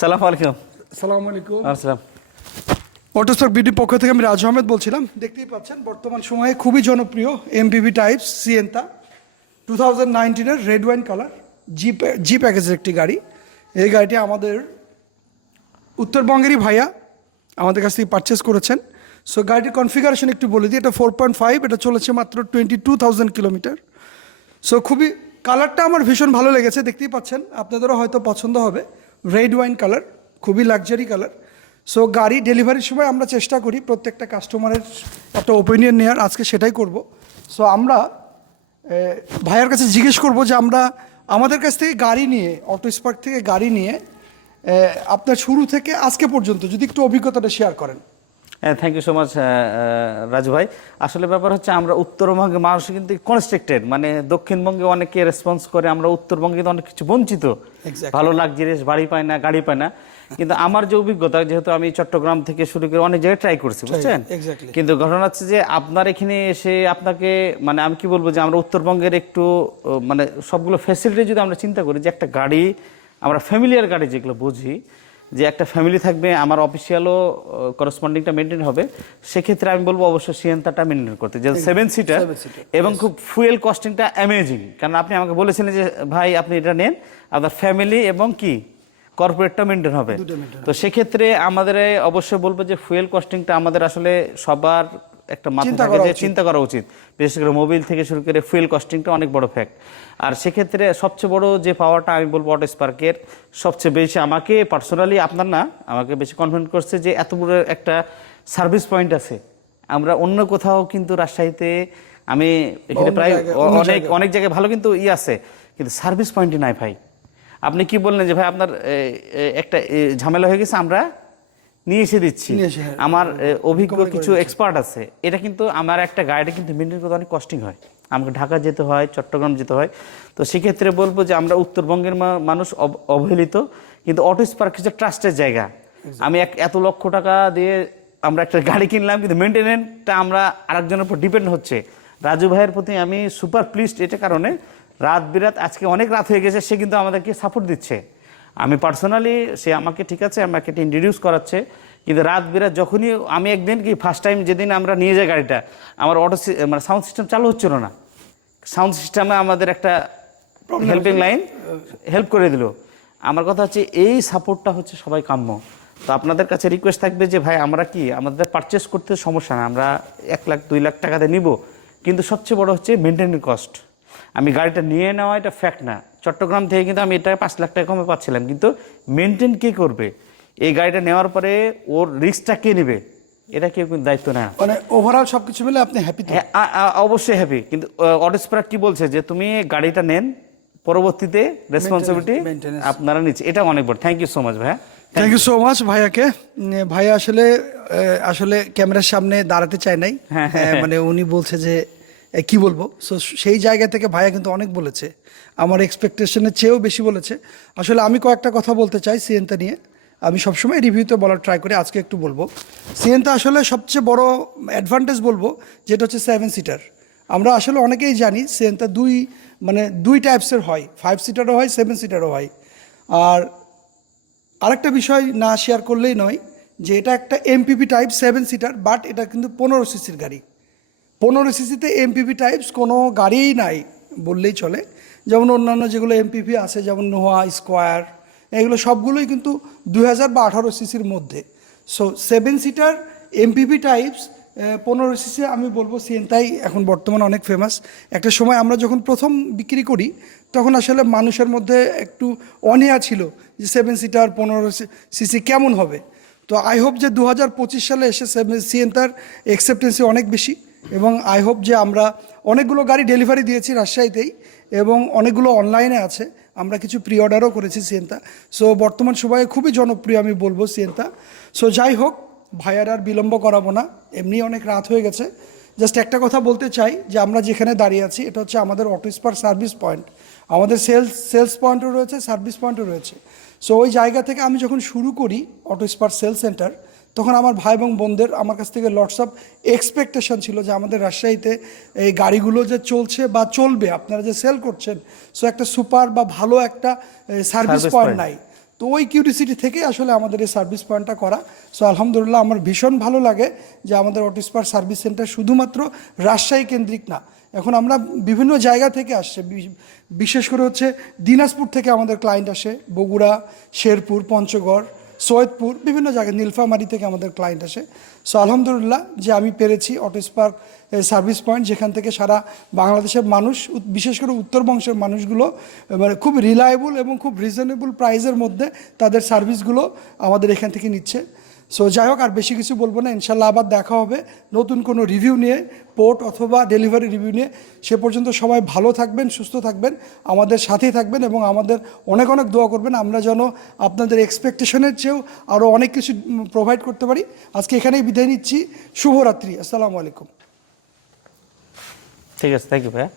সালাম আলাইকুম। সালাম আলাইকুম। আসসালাম। অটোস্টক বিডি পক্ষ থেকে আমি রাজ আহমেদ বলছিলাম। দেখতেই পাচ্ছেন বর্তমান সময়ে খুবই জনপ্রিয় MPV types Sienta two thousand নাইনটিনের red wine colour G G প্যাকেজের একটি গাড়ি। এই গাড়িটি আমাদের উত্তরবঙ্গেরই ভাইয়া আমাদের কাছ থেকে পারচেস করেছেন। সো গাড়িটির কনফিগারেশন একটু বলে দিই এটা ফোর পয়েন্ট ফাইভ এটা চলেছে মাত্র twenty two thousand kilometre so খুবই কালারটা আমার ভীষণ ভালো লেগেছে দেখতেই পাচ্ছেন আপনাদেরও হয়তো পছন্দ হবে। রেড ওয়াইন কালার, খুবই লাক্সারি কালার। সো গাড়ি ডেলিভারির সময় আমরা চেষ্টা করি প্রত্যেকটা কাস্টমারের একটা ওপিনিয়ন নেওয়ার আজকে সেটাই করব। সো আমরা ভাইয়ের কাছে জিজ্ঞেস করব যে আমরা আমাদের কাছ থেকে গাড়ি নিয়ে, অটো স্পার্ক থেকে গাড়ি নিয়ে আপনার শুরু থেকে আজকে পর্যন্ত যদি একটু অভিজ্ঞতাটা শেয়ার করেন। Thank you so much Raju ভাই। আসলে ব্যাপার হচ্ছে আমরা উত্তরবঙ্গে মানুষ কিন্তু কনস্ট্রাক্টেড মানে দক্ষিণবঙ্গে অনেকে রেসপন্স করে আমরা উত্তরবঙ্গে অনেক কিছু বঞ্চিত. ভালো লাক্সারিয়াস বাড়ি পায় না গাড়ি পায় না। কিন্তু আমার যে অভিজ্ঞতা যেহেতু আমি চট্টগ্রাম থেকে শুরু করে অনেক জায়গায় ট্রাই করছি বুঝছেন? কিন্তু ঘটনা হচ্ছে যে আপনার এখানে এসে আপনাকে মানে আমি কি বলব যে আমরা উত্তরবঙ্গের একটু মানে সবগুলো ফ্যাসিলিটি যদি আমরা চিন্তা করি যে একটা গাড়ি আমরা ফ্যামিলিয়ার গাড়ি যেগুলো বুঝি যে একটা ফ্যামিলি থাকবে আমার অফিসিয়ালও করসপন্ডিংটা মেনটেন হবে সেক্ষেত্রে আমি বলব অবশ্যই সিয়েন্তাটা মেনটেন করতে। যে সেভেন সিটার এবং খুব ফুয়েল কস্টিংটা অ্যামেজিং কারণ আপনি আমাকে বলেছিলেন যে ভাই আপনি এটা নেন আপনার ফ্যামিলি এবং কি? কর্পোরেটটা মেনটেন হবে। তো সেক্ষেত্রে আমাদের অবশ্যই বলব যে ফুয়েল কস্টিংটা আমাদের আসলে সবার একটা মাথা চিন্তা থাকে করা যে উচিত। চিন্তা করা উচিত বিশেষ করে মোবিল থেকে শুরু করে ফুয়েল কস্টিংটা অনেক বড় ফ্যাক্ট আর সেক্ষেত্রে সবচেয়ে বড় যে পাওয়ারটা আমি বলব অটো স্পার্কের সবচেয়ে বেশি আমাকে পার্সোনালি আপনার না আমাকে বেশি কনফিডেন্ট করছে যে এত বড় একটা সার্ভিস পয়েন্ট আছে আমরা অন্য কোথাও কিন্তু রাজশাহীতে আমি এখানে প্রায় অনেক। অনেক জায়গায় ভালো কিন্তু ই আছে কিন্তু সার্ভিস পয়েন্টই নাই ভাই আপনি কি বললেন যে ভাই আপনার একটা ঝামেলা হয়ে গেছে আমরা নিয়ে এসে দিচ্ছি। হ্যাঁ। আমার অভিজ্ঞ কিছু এক্সপার্ট আছে। এটা কিন্তু আমার একটা গাড়িটা কিন্তু মেনটেন করতে অনেক কস্টিং হয়। আমাকে ঢাকা যেতে হয় চট্টগ্রাম যেতে হয়। তো সেক্ষেত্রে বলব যে আমরা উত্তরবঙ্গের মানুষ অব- অবহেলিত। কিন্তু অটো স্পার্ক হচ্ছে ট্রাস্টের জায়গা। আমি এক এত লক্ষ টাকা দিয়ে আমরা একটা গাড়ি কিনলাম কিন্তু মেনটেনেন্সটা আমরা আরেকজনের উপর ডিপেন্ড হচ্ছে। রাজু ভাইয়ের প্রতি আমি সুপার প্লিজড এটা কারণে। রাত বিরাত আজকে অনেক রাত হয়ে গেছে সে কিন্তু আমাদেরকে সাপোর্ট দিচ্ছে। আমি পার্সোনালি সে আমাকে ঠিক আছে আমাকে এটা ইন্ট্রোডিউস করাচ্ছে। কিন্তু রাত বিরাত যখনই আমি একদিন কি ফার্স্ট টাইম যেদিন আমরা নিয়ে যাই গাড়িটা আমার অটো মানে সাউন্ড সিস্টেম চালু হচ্ছিল না। সাউন্ড সিস্টেমে আমাদের একটা হেল্পিং লাইন হেল্প করে দিল। আমার কথা হচ্ছে এই সাপোর্টটা হচ্ছে সবাই কাম্য। তো আপনাদের কাছে রিকোয়েস্ট থাকবে যে ভাই আমরা কি? আমাদের পারচেস করতে সমস্যা না আমরা এক লাখ দুই লাখ টাকাতে নিব। কিন্তু সবচেয়ে বড় হচ্ছে মেনটেনের কস্ট আমি গাড়িটা নিয়ে নেওয়া এটা ফ্যাক্ট না। চট্টগ্রাম থেকে কিন্তু আমি এটা পাঁচ লাখ টাকা কমে পাচ্ছিলাম। কিন্তু মেনটেন কে করবে? এই গাড়িটা নেওয়ার পরে ওর রিস্কটা কে নেবে? এটা কেউ কিন্তু দায়িত্ব নেয় না। মানে ওভারঅল সব কিছু মিলে আপনি হ্যাপি হ্যাঁ, অবশ্যই হ্যাপি কিন্তু অটোস্প্রাক কি বলছে যে তুমি গাড়িটা নেন পরবর্তীতে রেসপন্সিবিলিটি। আপনারা নিচ্ছে। এটা অনেক বড়। থ্যাংক ইউ সো মাচ ভাইয়া। থ্যাংক ইউ সো মাচ ভাইয়াকে। ভাইয়া আসলে আসলে ক্যামেরার সামনে দাঁড়াতে চায় নাই। হ্যাঁ, আহ, মানে উনি বলছে যে কি বলব? সো সেই জায়গা থেকে ভাইয়া কিন্তু অনেক বলেছে। আমার এক্সপেকটেশনের চেয়েও বেশি বলেছে। আসলে আমি কয়েকটা কথা বলতে চাই সিএনটা নিয়ে। আমি সবসময় রিভিউতে বলার ট্রাই করি, আজকে একটু বলব। সিএনটা আসলে সবচেয়ে বড় অ্যাডভান্টেজ বলব, যেটা হচ্ছে সেভেন সিটার আমরা আসলে অনেকেই জানি সিএনটা দুই মানে দুই টাইপসের হয়। ফাইভ সিটারও হয় সেভেন সিটারও হয়। আর আরেকটা বিষয় না শেয়ার করলেই নয় যে এটা একটা MPV type seven seater but এটা কিন্তু পনেরো সিসির গাড়ি। পনেরো সিসিতে এমপিপি টাইপস কোনো গাড়িই নাই বললেই চলে। যেমন অন্যান্য যেগুলো এমপিপি আছে, যেমন নোয়া স্কোয়ার এগুলো সবগুলোই কিন্তু দুই হাজার বা আঠারো সিসির মধ্যে। So seven seater MPV types পনেরো সিসি আমি বলব সিএনটাই এখন বর্তমানে অনেক ফেমাস একটা সময় আমরা যখন প্রথম বিক্রি করি, তখন আসলে মানুষের মধ্যে একটু অনীহা ছিল যে সেভেন সিটার পনেরো সিসি কেমন হবে। তো আই হোপ যে দু হাজার পঁচিশ সালে এসে সিএনটার অ্যাকসেপ্টেন্সি অনেক বেশি। এবং আই হোপ যে আমরা অনেকগুলো গাড়ি ডেলিভারি দিয়েছি রাজশাহীতেই এবং অনেকগুলো অনলাইনে আছে। আমরা কিছু প্রি অর্ডারও করেছি সিএনটা সো বর্তমান সময়ে খুবই জনপ্রিয় আমি বলব সিএনটা সো যাই হোক, ভাইয়ার আর বিলম্ব করাবো না। এমনি অনেক রাত হয়ে গেছে। জাস্ট একটা কথা বলতে চাই যে, আমরা যেখানে দাঁড়িয়ে আছি, এটা হচ্ছে আমাদের অটো স্পার সার্ভিস পয়েন্ট আমাদের সেলস সেলস পয়েন্টও রয়েছে সার্ভিস পয়েন্টও রয়েছে। সো ওই জায়গা থেকে আমি যখন শুরু করি অটো স্পার সেল সেন্টার তখন আমার ভাই এবং বোনদের আমার কাছ থেকে লটস অফ এক্সপেকটেশন ছিল যে আমাদের রাজশাহীতে এই গাড়িগুলো যে চলছে বা চলবে আপনারা যে সেল করছেন সো একটা সুপার বা ভালো একটা সার্ভিস পয়েন্ট নাই। তো ওই কিউরিসিটি থেকে আসলে আমাদের এই সার্ভিস পয়েন্টটা করা। সো আলহামদুলিল্লাহ আমার ভীষণ ভালো লাগে যে আমাদের অটিস্পার সার্ভিস সেন্টার শুধুমাত্র রাজশাহী কেন্দ্রিক না এখন আমরা বিভিন্ন জায়গা থেকে আসছে। বিশেষ করে হচ্ছে দিনাজপুর থেকে আমাদের ক্লায়েন্ট আসে বগুড়া শেরপুর পঞ্চগড় সৈয়দপুর, বিভিন্ন জায়গায় নীলফামারি থেকে আমাদের ক্লায়েন্ট আসে। সো আলহামদুলিল্লাহ যে আমি পেরেছি অটোস্পার্ক সার্ভিস পয়েন্ট যেখান থেকে সারা বাংলাদেশের মানুষ বিশেষ করে উত্তরবংশের মানুষগুলো মানে খুব রিলায়েবল এবং খুব রিজনেবল প্রাইজের মধ্যে তাদের সার্ভিসগুলো আমাদের এখান থেকে নিচ্ছে। সো যাই হোক আর বেশি কিছু বলব না। ইনশাল্লাহ আবার দেখা হবে। নতুন কোনো রিভিউ নিয়ে, পোর্ট অথবা ডেলিভারি রিভিউ নিয়ে, সে পর্যন্ত সবাই ভালো থাকবেন, সুস্থ থাকবেন, আমাদের সাথেই থাকবেন এবং আমাদের অনেক অনেক দোয়া করবেন। আমরা যেন আপনাদের এক্সপেকটেশনের চেয়েও আরও অনেক কিছু প্রোভাইড করতে পারি। আজকে এখানেই বিদায় নিচ্ছি। শুভরাত্রি। আসসালামু আলাইকুম। ঠিক আছে থ্যাংক ইউ ভাইয়া।